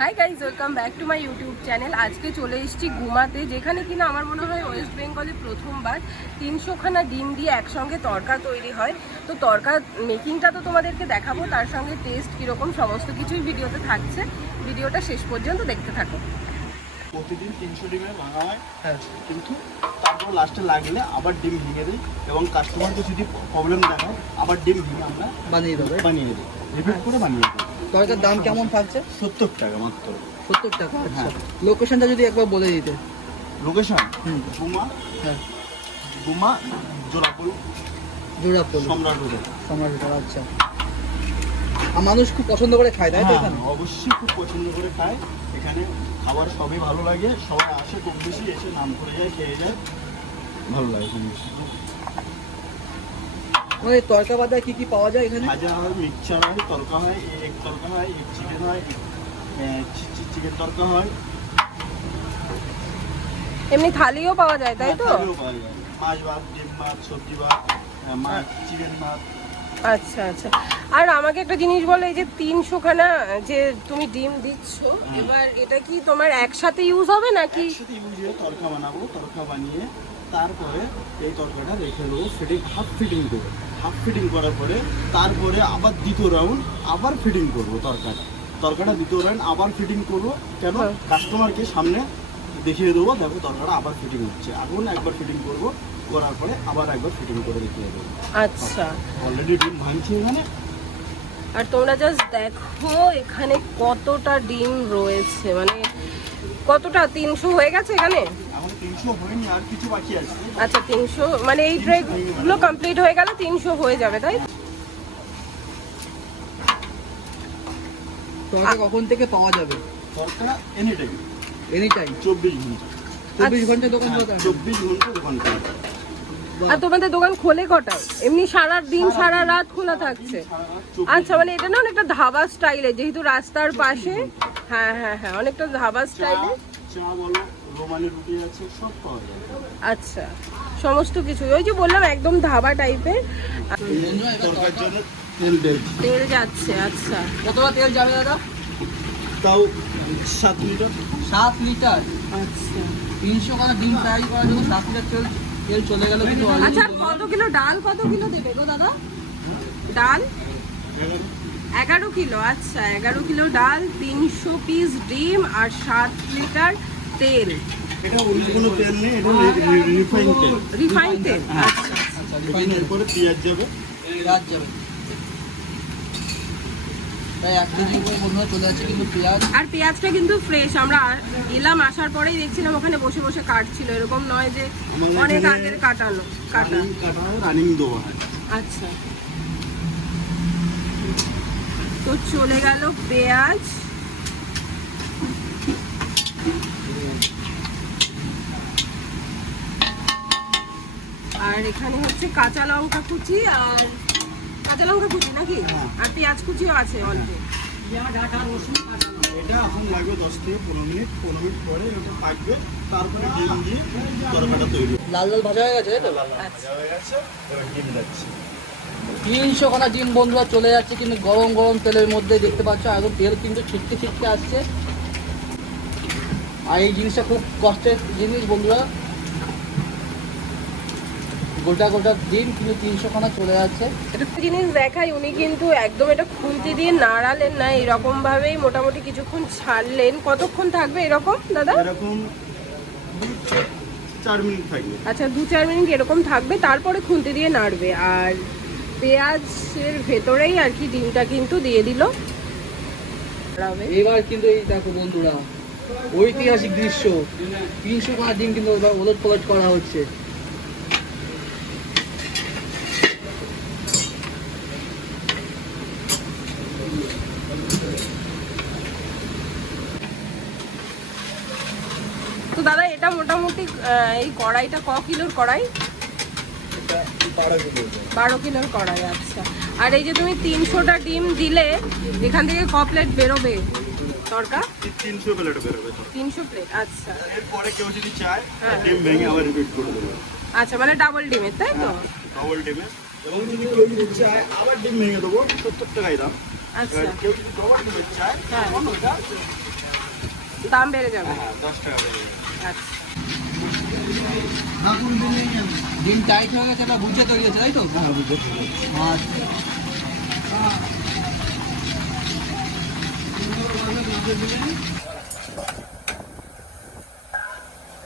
Hi guys welcome back to my YouTube channel আজকে চলে এসেছি গুমাতে যেখানে কিনা আমার মনে হয় ওয়েস্ট বেঙ্গলে প্রথমবার তিনশোখানা ডিম দিয়ে একসঙ্গে তরকা তৈরি হয়। তো তরকা মেকিংটা তো তোমাদেরকে দেখাবো তার সঙ্গে টেস্ট কীরকম সমস্ত কিছুই ভিডিওতে থাকছে। ভিডিওটা শেষ পর্যন্ত দেখতে থাকো। প্রতিদিন তিনশো ডিমের ভাঙা হয়। হ্যাঁ। কিন্তু তারপর লাস্টে লাগলে আবার ডিম ভেঙে দিই এবং কাস্টমারকে যদি প্রবলেম দেখায় আবার ডিম ভেঙে আমরা বানিয়ে দেবে। বানিয়ে দিই। রিপিট করে বানিয়ে দিই তরকার দাম কেমন থাকছে? সত্তর টাকা মাত্র। সত্তর টাকা আচ্ছা। হ্যাঁ। লোকেশনটা যদি একবার বলে দিতে। লোকেশন? হুম। গুমা হ্যাঁ। গুমা জোড়াপুর জোড়াপুর সম্রাট হোটেল, আচ্ছা। মানুষ খুব পছন্দ করে খায় তাই তো হ্যাঁ, এখানে? অবশ্যই খুব পছন্দ করে খায়। এখানে খাবার সবই ভালো লাগে। সবাই আসে খুব বেশি এসে নাম করে যায় খেয়ে যায়। ভালো লাগে খুব বেশি। মানে তরকা বাদা কি কি পাওয়া যায় এখানে? ভাজা হয় মিক্সচার হয় তরকা হয় এগ তরকা হয় এগ চিকেন হয় চিকেন তরকা হয়। এমনি থালিও পাওয়া যায় তাই তো? হ্যাঁ, যায়। মাছ ভাত ডিম ভাত সবজি ভাত মাছ চিকেন ভাত। আচ্ছা আচ্ছা। আর আমাকে একটা জিনিস বলো এই যে তিনশো খানা যে তুমি ডিম দিচ্ছ এবার এটা কি তোমার একসাথে ইউজ হবে নাকি? একসাথে ইউজ তরকা বানাবো তরকা বানিয়ে তারপরে এই তরকাটা রেখে দেবো ফিটিং হাফ ফিটিং দেবো হাফ ফিটিং করার পরে তারপরে আবার দ্বিতীয় রাউন্ড আবার ফিটিং করব তরকাটা তরকাটা দ্বিতীয় রাউন্ড আবার ফিটিং করব। কেন? হ্যাঁ। কাস্টমারকে সামনে দেখিয়ে দেবো দেখো তরকাটা আবার ফিটিং হচ্ছে। আগুন একবার ফিটিং করব করার পরে আবার একবার ফিটিং করে দেখিয়ে দেবো। আচ্ছা। অলরেডি ডিম ভাঙছি এখানে। আর তোমরা জাস্ট দেখো এখানে কতটা ডিম রয়েছে। মানে কতটা? তিনশো হয়ে গেছে এখানে? আচ্ছা তিনশো মানে এই ট্রেগুলো কমপ্লিট হয়ে গেলে তিনশো হয়ে যাবে তাই? তরকা কখন থেকে পাওয়া যাবে? Tarka any time any time চব্বিশ ঘণ্টা। চব্বিশ আচ্ছা। ঘণ্টা দোকান চব্বিশ ঘণ্টা দোকান খোলা থাকে। বাহ। আর তোমাদের দোকান খোলে কটায়? এমনি সারা দিন সারা রাত খোলা থাকছে? আচ্ছা মানে এটা না অনেকটা ধাবা স্টাইলে যেহেতু রাস্তার পাশে। হ্যাঁ হ্যাঁ হ্যাঁ অনেকটা ধাবা স্টাইলে চা বলো রোমানি রুটি আছে সব পাওয়া যায়। আচ্ছা সমস্ত কিছু ওই যে বললাম একদম ধাবা টাইপের। তরকার জন্য তেল যাচ্ছে আচ্ছা। কতটা তেল যাবে দাদা? তাও সাত লিটার। সাত লিটার? আচ্ছা। তিনশো খানা ডিম ফ্রাই করার জন্য সাত লিটার তেল তেল চলে গেল কিন্তু আচ্ছা কত কিলো ডাল কত কিলো দেবে গো দাদা? ডাল? এগারো কিলো আচ্ছা এগারো কিলো ডাল তিনশো পিস ডিম আর সাত লিটার তেল। এটা অন্য কোনো তেল নেই এটা রিফাইন তেল। রিফাইন তেল? হ্যাঁ। আচ্ছা আচ্ছা তেল। এরপরে পেঁয়াজ যাবে। পেঁয়াজ যাবে। আর পেঁয়াজটা কিন্তু ফ্রেশ আমরা এলাম আসার পরেই দেখছিলাম ওখানে বসে বসে কাটছিল। এরকম নয় যে অনেক আগের কাটানো কাটা। রানিং দেওয়া আচ্ছা। তো চলে গেল পেঁয়াজ। আর এখানে হচ্ছে কাঁচা লঙ্কা কুচি আর কাঁচা লঙ্কা কুচি নাকি? হ্যাঁ। আর পেঁয়াজ কুচিও আছে অল্প। এটা এখন লাগবে দশ থেকে পনেরো মিনিট পনেরো মিনিট পরে এটা পাকবে তারপরে ডিম দিয়ে তরকাটা তৈরি লাল লাল ভাজা হয়ে গেছে তাই তো? ভাজা হয়ে গেছে এবার ডিম যাচ্ছে। তিনশো খানা ডিম বন্ধুরা চলে যাচ্ছে কিন্তু গরম গরম তেলের মধ্যে দেখতে পাচ্ছ একদম তেল কিন্তু ছিটকে ছিটকে আসছে। আর এই জিনিসটা খুব কষ্টের জিনিস বন্ধুরা। গোটা গোটা দিন কিন্তু তিনশো খানা চলে যাচ্ছে। একটা জিনিস দেখাই উনি কিন্তু একদম এটা খুন্তি দিয়ে নাড়ালেন না এরকম ভাবেই মোটামুটি কিছুক্ষণ ছাড়লেন। কতক্ষণ থাকবে এরকম দাদা? এরকম চার মিনিট থাকবে। আচ্ছা দু চার মিনিট এরকম থাকবে তারপরে খুন্তি দিয়ে নাড়বে। আর পেঁয়াজের ভেতরেই আর কি ডিমটা কিন্তু দিয়ে দিল। এবার কিন্তু এই দেখো বন্ধুরা ঐতিহাসিক দৃশ্য। তিনশো খানা ডিম কিন্তু ওলট পলট করা হচ্ছে। তো দাদা এটা মোটামুটি এই কড়াইটা ক কিলোর কড়াই? বারো কিলোর কড়াই। আচ্ছা। আর এই যে তুমি তিনশোটা ডিম দিলে এখান থেকে ক প্লেট বেরোবে? তরকা? তিনশো প্লেট বেরোবে তিনশো প্লেট আচ্ছা। এরপরে কেউ যদি চায় হ্যাঁ। ডিম ভেঙে আবার রিপিট করে দেবো। আচ্ছা মানে ডাবল ডিমের তাই তো? ডবল ডিমে। এবং যদি কেউ যদি চায় আবার ডিম ভেঙে দেবো সত্তর টাকাই দাম। আচ্ছা। কেউ যদি ডবল ডিমের চায় হ্যাঁ। তখন ওটা দাম বেড়ে যাবে। হ্যাঁ দশ টাকা বেড়ে যাবে। ডিম টাইট হয়ে গেছে এটা বুঝে তৈরি হয়েছে তাই তো? হ্যাঁ আচ্ছা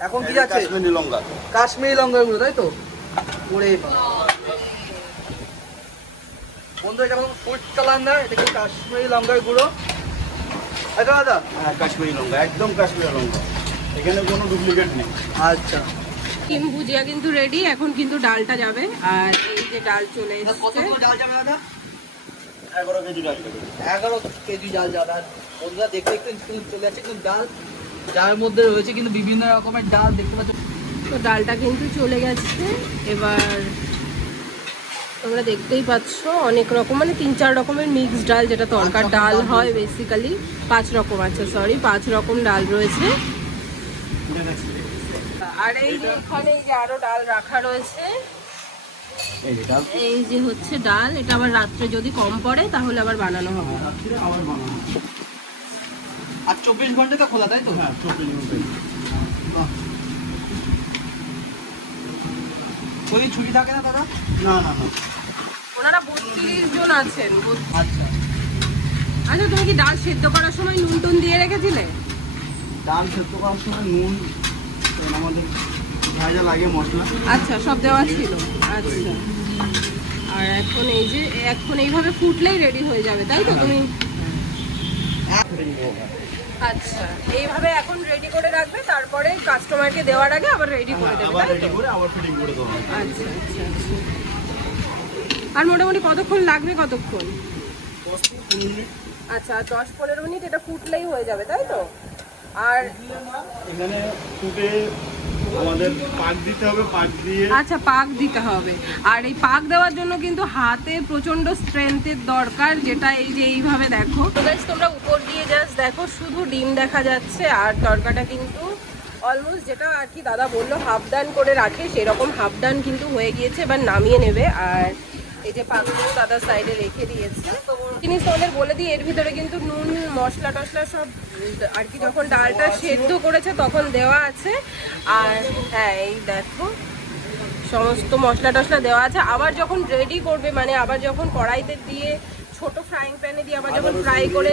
এখন কি যাচ্ছে? কাশ্মীরি লঙ্কা। কাশ্মীরি লঙ্কার গুঁড়ো তাই তো? ওরে বন্ধু এটা কোনো ফুড কালার না এটা কিন্তু কাশ্মীরি লঙ্কার গুঁড়ো? এটা দাদা। হ্যাঁ কাশ্মীরি লঙ্কা একদম কাশ্মীরি লঙ্কা। এখানে কোনো ডুপ্লিকেট নেই। আচ্ছা। ডিম ভুজিয়া কিন্তু রেডি এখন কিন্তু ডালটা যাবে। আর এই যে ডাল চলে এসেছে। ডাল যাবে দাদা? এগারো কেজি ডাল দেবে এগারো কেজি ডাল যাবে। আর বন্ধুরা দেখতে দেখতে চলে যাচ্ছে কিন্তু ডাল। যার মধ্যে রয়েছে কিন্তু বিভিন্ন রকমের ডাল দেখতে পাচ্ছ? তো ডালটা কিন্তু চলে গেছে। এবার তোমরা দেখতেই পাচ্ছ অনেক রকম মানে তিন চার রকমের মিক্স ডাল যেটা তরকার ডাল ডাল হয় বেসিক্যালি পাঁচ রকম আছে সরি পাঁচ রকম ডাল রয়েছে। আর এই যে এখানে এই যে আরও ডাল রাখা রয়েছে। এই যে ডাল। এই যে হচ্ছে ডাল এটা আবার রাত্রে যদি কম পড়ে তাহলে আবার বানানো হবে। আবার বানানো আর চব্বিশ ঘণ্টা তো খোলা তাই তো? হ্যাঁ চব্বিশ বাহ। কোনদিন ছুটি থাকে না দাদা না না না। ওনারা বত্রিশ জন আছেন। আচ্ছা। আচ্ছা তুমি কি ডাল সেদ্ধ করার সময় নুন টুন দিয়ে রেখেছিলে? ডাল সেদ্ধ করার সময় নুন আমাদের যা যা লাগে মশলা। আচ্ছা সব দেওয়া ছিল। আচ্ছা। আর এখন এই যে এখন এইভাবে ফুটলেই রেডি হয়ে যাবে তাই তো তুমি? আচ্ছা এইভাবে এখন রেডি করে রাখবে তারপরে কাস্টমারকে দেওয়ার আগে আবার রেডি করে দেবে আবার রেডি করে আবার ফিটিং করে দেবো আচ্ছা আচ্ছা আচ্ছা। আর মোটামুটি কতক্ষণ লাগবে কতক্ষণ? আচ্ছা দশ পনেরো মিনিট এটা ফুটলেই হয়ে যাবে তাই তো? আর এখানে ফুটে আমাদের পাক দিতে হবে পাক দিয়ে। আচ্ছা পাক দিতে হবে। আর এই পাক দেওয়ার জন্য কিন্তু হাতে প্রচণ্ড স্ট্রেংথের দরকার যেটা এই যে এইভাবে দেখো। তো তোমরা উপর দিয়ে জাস্ট দেখো শুধু ডিম দেখা যাচ্ছে আর তরকাটা কিন্তু অলমোস্ট যেটা আর কি দাদা বলল হাফ ডান করে রাখে সেরকম হাফ ডান কিন্তু হয়ে গিয়েছে এবার নামিয়ে নেবে। আর এই যে পাকগুলো দাদা সাইডে রেখে দিয়েছে। তো জিনিস তোমাদের বলে দিই, এর ভিতরে কিন্তু নুন, মশলা টশলা সব, আর কি যখন ডালটা সেদ্ধ করেছে তখন দেওয়া আছে। আর হ্যাঁ এই দেখো, সমস্ত মশলা টশলা দেওয়া আছে। আবার যখন রেডি করবে মানে আবার যখন কড়াইতে দিয়ে ছোট ফ্রাইং প্যানে দিয়ে আবার যখন ফ্রাই করে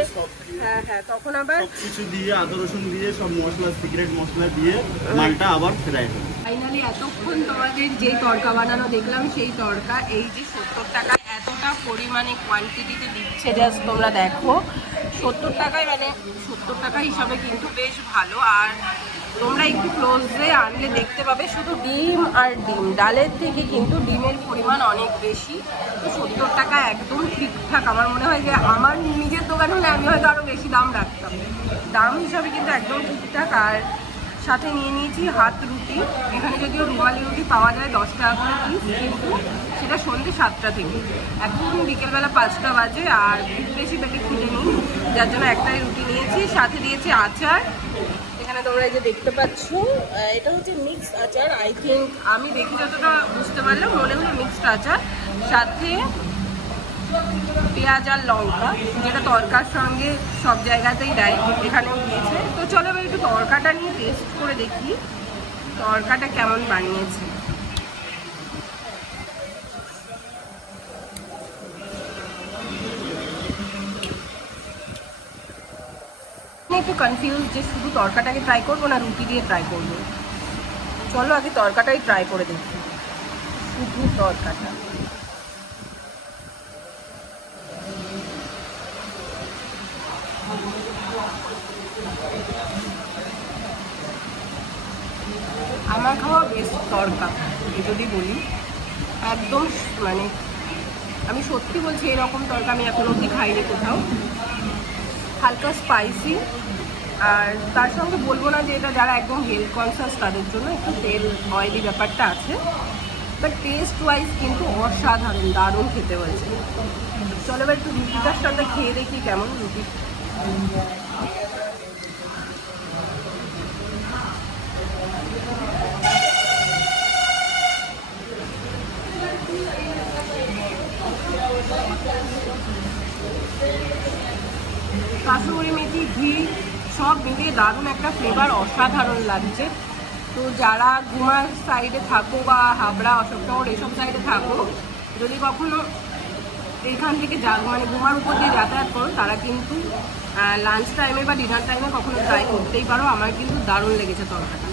হ্যাঁ হ্যাঁ তখন আবার কিছু দিয়ে আদা রসুন দিয়ে সব মশলা সিক্রেট মশলা দিয়ে মালটা আবার ফ্রাই হবে। ফাইনালি এতক্ষণ তোমাদের যেই তড়কা বানানো দেখলাম সেই তড়কা এই যে সত্তর টাকা এতটা পরিমাণে কোয়ান্টিটিতে দিচ্ছে জাস্ট তোমরা দেখো। সত্তর টাকায় মানে সত্তর টাকা হিসাবে কিন্তু বেশ ভালো। আর তোমরা একটু ক্লোজে আনলে দেখতে পাবে, শুধু ডিম আর ডিম। ডালের থেকে কিন্তু ডিমের পরিমাণ অনেক বেশি। তো সত্তর টাকা একদম ঠিকঠাক। আমার মনে হয় যে আমার নিজের দোকান হলে আমি হয়তো আরও বেশি দাম রাখতাম। দাম হিসাবে কিন্তু একদম ঠিকঠাক। আর সাথে নিয়ে নিয়েছি হাত রুটি। এখানে যদিও রুমালি রুটি পাওয়া যায় দশ টাকা করে পিস কিন্তু সেটা সন্ধ্যে সাতটা থেকে। এখন বিকেলবেলা পাঁচটা বাজে আর খুব বেশি পেটে খুলে নিই। যার জন্য একটাই রুটি নিয়েছি। সাথে দিয়েছি আচার। এখানে তোমরা এই যে দেখতে পাচ্ছ এটা হচ্ছে মিক্সড আচার আই থিঙ্ক আমি দেখি যতটা বুঝতে পারলাম, মনে হলো মিক্সড আচার। সাথে পেঁয়াজ আর লঙ্কা, যেটা তরকার সঙ্গে সব জায়গাতেই দেয়, এখানেও দিয়েছে। তো চলো এবার একটু তরকাটা নিয়ে টেস্ট করে দেখি, তরকাটা কেমন বানিয়েছে। একটু কনফিউজ যে শুধু তরকাটাকে ট্রাই করব না রুটি দিয়ে ট্রাই করব? চলো আগে তরকাটাই ট্রাই করে দেখি। শুধু তরকাটা। আমার খাওয়া বেস্ট তরকা যদি বলি। একদম মানে আমি সত্যি বলছি এরকম তরকা আমি এখন অবধি খাইনি কোথাও। হালকা স্পাইসি আর তার সঙ্গে বলব না যে এটা যারা একদম হেলথ কনসিয়াস তাদের জন্য একটু তেল অয়েলি ব্যাপারটা আছে। বাট টেস্ট ওয়াইজ কিন্তু অসাধারণ, দারুণ খেতে হয়েছে। চলো এবার একটু রুটিটার সঙ্গে খেয়ে দেখি কেমন রুটি। কাসুরি মেথি, ঘি, সব মিলিয়ে দারুণ একটা ফ্লেভার অসাধারণ লাগছে। তো যারা গুমার সাইডে থাকো বা হাবড়া অশোকনগর এইসব সাইডে থাকো, যদি কখনো এইখান থেকে যা মানে গুমার উপর দিয়ে যাতায়াত করো, তারা কিন্তু লাঞ্চ টাইমে বা ডিনার টাইমে কখনো ট্রাই করতেই পারো। আমার কিন্তু দারুণ লেগেছে তরকাটা